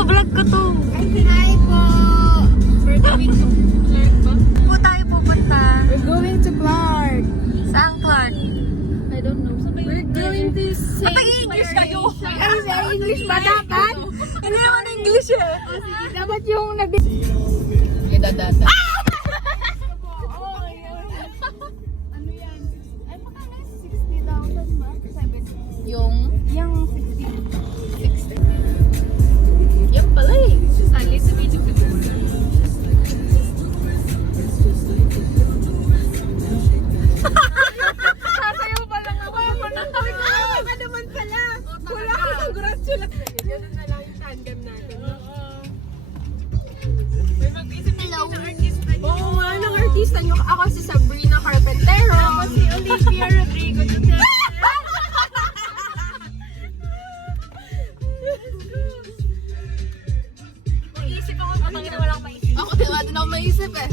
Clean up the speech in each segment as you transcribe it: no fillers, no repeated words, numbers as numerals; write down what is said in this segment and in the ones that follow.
Ibablog ko to. Hi po! We're going to Clark ba? Po tayo pupunta. We're going to Clark! Saan, Clark? I don't know. We're going to St. English kayo. Ay, sa English ba dapat? Hindi naman English eh. O sige, dapat yung Idadata. Ano yan? Ay, makala 60,000 ba? 70. Yung 60. Yan pala eh. Sali sa video ko. Sasayaw pa lang ako. Ay, ka naman pala. Wala ko congratulations. Ganun na lang yung tandem natin. May mag-isip ng artista niyo. Oo nga, ng artista niyo. Ako si Sabrina Carpentero. Ako si Olivia Rodrigo Duterte. Mag-iisip ako, patangin na wala akong maisip. Ako din, wala din ako maisip eh.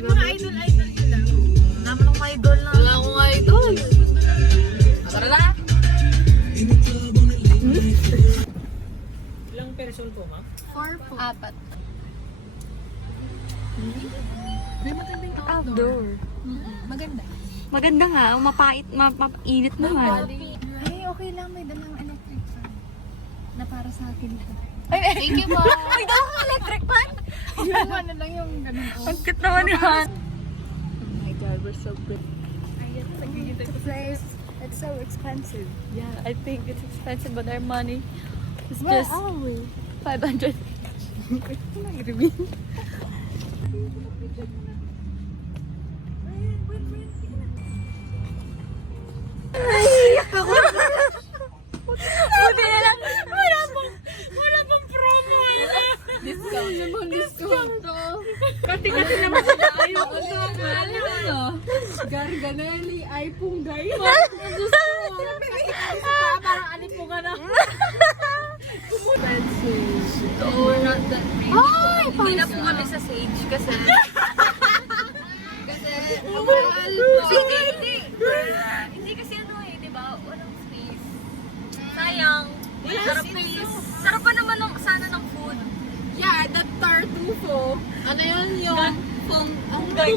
Yung mga idol-idol nyo lang. Naman akong mga idol na. Wala akong idol. Tara na! Ilang person po, ma'am? 4 po. 4. May magandang outdoor. Maganda. Maganda nga, mapait, mainit naman. Ay, okay lang. May dalang electric fan. Na para sa akin ito. Thank you po. Ay, daw ang electric fan? Yung ano lang yung ganun. Ang cute naman yan. Oh my God, we're so good. The place, it's so expensive. Yeah, I think it's expensive, but our money is Where just are we? 500. Buti na lang. Wala pang promo eh. Discount naman, discount. Kati-kati naman sila. Ayoko sa Ano? Garganelli, ay punggay. parang alipungan na. So, we're not that rich. Ay, Hindi na po kami sa Sage kasi... Kasi, mahal po. Hindi. Hindi kasi ano eh, di ba? Walang space. Sayang. Sarap space. Sarap pa naman sana ng food. Yeah, that tartufo. Ano yun yung Punggay.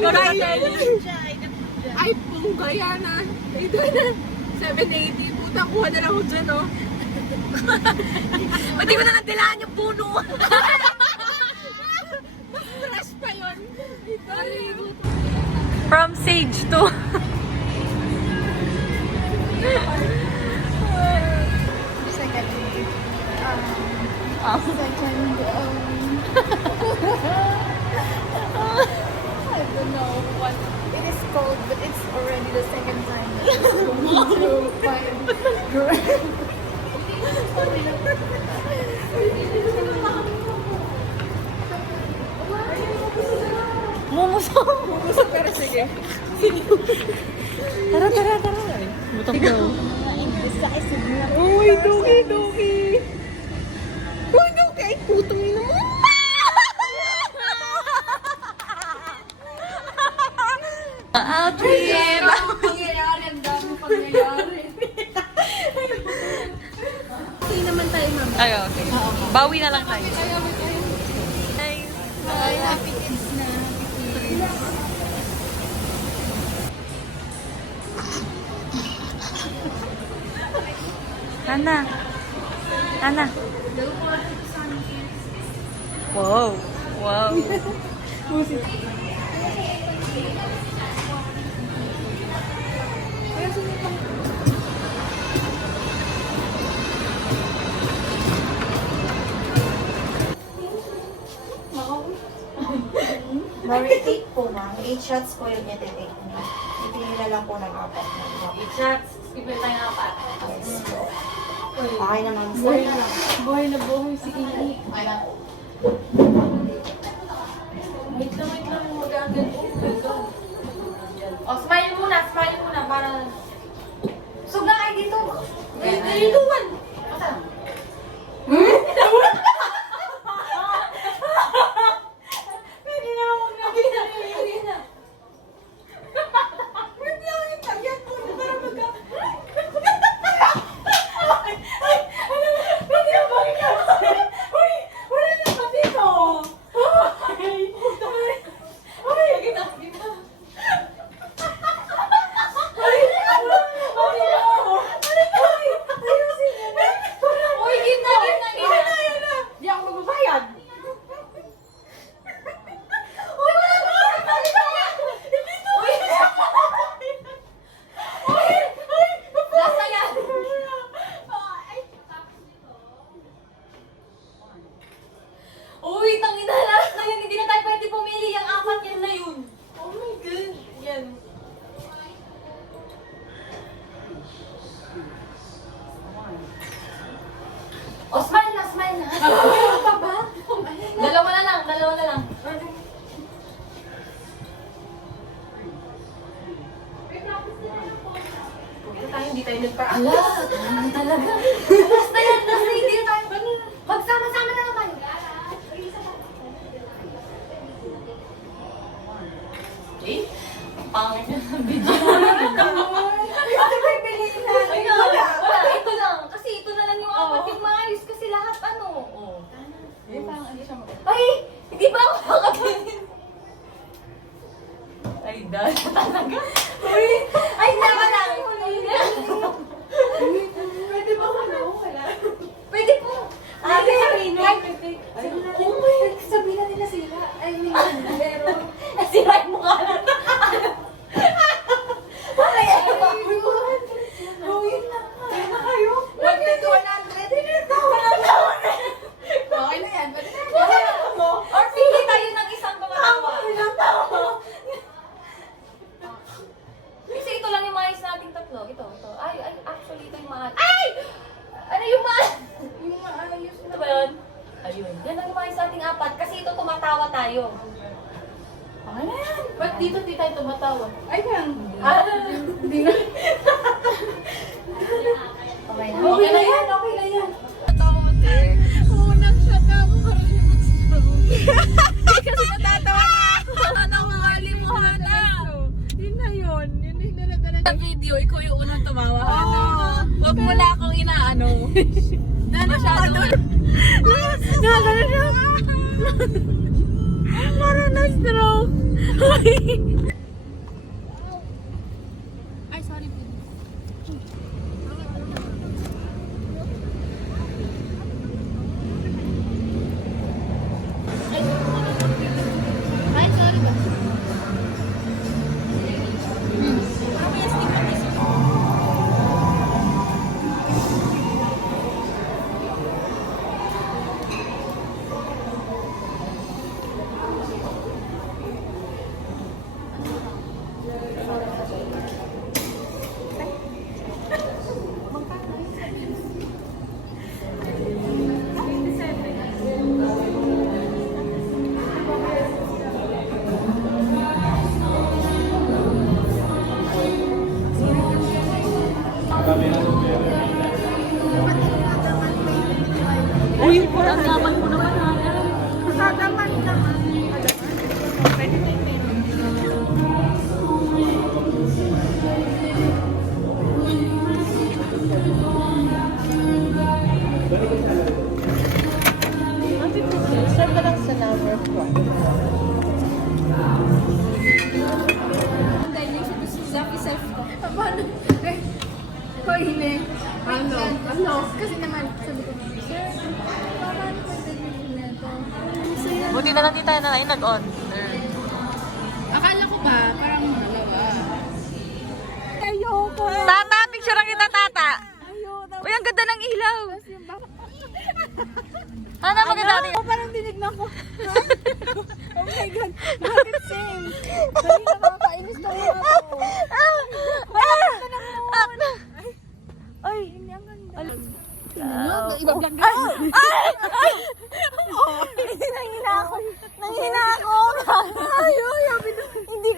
Ay, punggay yan ah. Ito na. 780. Puta, kuha na lang ako dyan, oh. Ba't di mo na nagdilaan yung puno? Mas fresh pa yun. From Sage to... Second, I don't know what it is called, but it's already the second time to find Mumuso. pero sige. Tara. Butang daw. Uy, Doki! Uy, Doki! Ay, putong ina mo! Outfit! Ang daming pangyayari. Okay naman tayo, mama. Ay, okay. Bawi na lang tayo. Ay, happy kids na. Happy kids. Ana. Wow. Bari-take po, ma'am. 8 shots po yung nititake niyo. Ipili na lang po ng 4 na. Shots. Ipil tayo ng 4. Yes po. Okay na, ma'am. Buhay na buhay si Ini. Wait lang. Mag-agad. Oh, smile muna. Para... Sug na kayo dito. Daliluan! Pwede na ako na. Wait lang, yung tagyan mo na para magka... Pwede na bakit ka? Uy! lahat yan na yun. Oh my God. Yan. O, smile na, smile na. Ano ba? Dalawa na lang, dalawa na lang. Huwag tayo, hindi tayo nagpa-alas. Ala, talaga. Last na yan, last na hindi na tayo. Magsama-sama na naman. Eh, ang pangit na ng video. Ay, wala. Ito lang. Kasi ito na lang yung apat yung maayos. Kasi lahat ano. Oh. Ay, hindi ba ako makaganin? Ay, dahil talaga. Uy, ay, tama lang. Pwede ba wala? Pwede po. Ate, oh my God, sabihin na nila sila. I mean, pero... Nasira yung mukha lang. Ay, ay, Gawin na. Kaya na kayo. 100. Okay na yan. or pili tayo ng isang tumatawa. Kasi ito lang yung maayos nating tatlo. Ito. Ay, actually ito yung maayos. Ay! Ano yung maayos? Yung maayos Ito ba yun? Ayun. Yan ang yung maayos nating apat. Kasi ito tumatawa tayo. Okay na yan. Ba't dito di tayo tumatawa? Ayan. Hindi na. Okay na. Okay na yan. Okay na yan. Unang shot na ako para yung mag-stroke. Kasi natatawa na ako. Ano ang makalimuhan na? Yun na yun. Yun na yung naladala sa video. Ikaw yung unang tumawa. Huwag mo na akong inaano. Masyado. Nakagano siya. Parang na-stroke. Ay, sorry po. Ay, sorry ba? Uy, parang naman mo naman. Kasadaman naman. Pwede na yun. Saan ka lang sa number 1? Paano? Hoy, hindi. Ano? Kasi naman, sabi ko, sir, paano ko na ito? Buti na lang di tayo na nag-on. Akala ko ba, parang dalawa. Ayoko. Tata, picture ang kita, tata. Ayoko. Uy, ang ganda ng ilaw. Yung baka. Ano maganda rin? Parang tinignan ko. Oh my God. Bakit same? Dali na makakainis na mga to. Ay! Hindi ang ganda. Ibang vlog na. Nangina ako. Hindi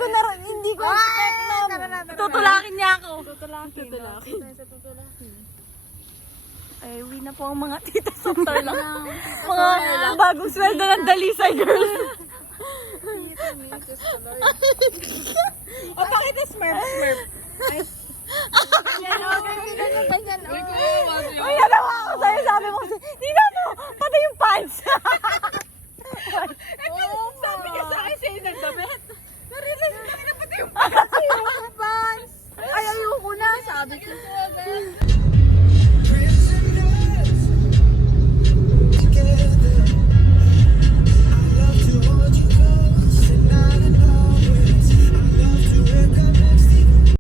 ko expect na. Tutulakin niya ako. Tutulakin. Ay, uwi na po ang mga tita sa Tarlac. Mga bagong sweldo ng Dalisay girls. O, bakit na smurf?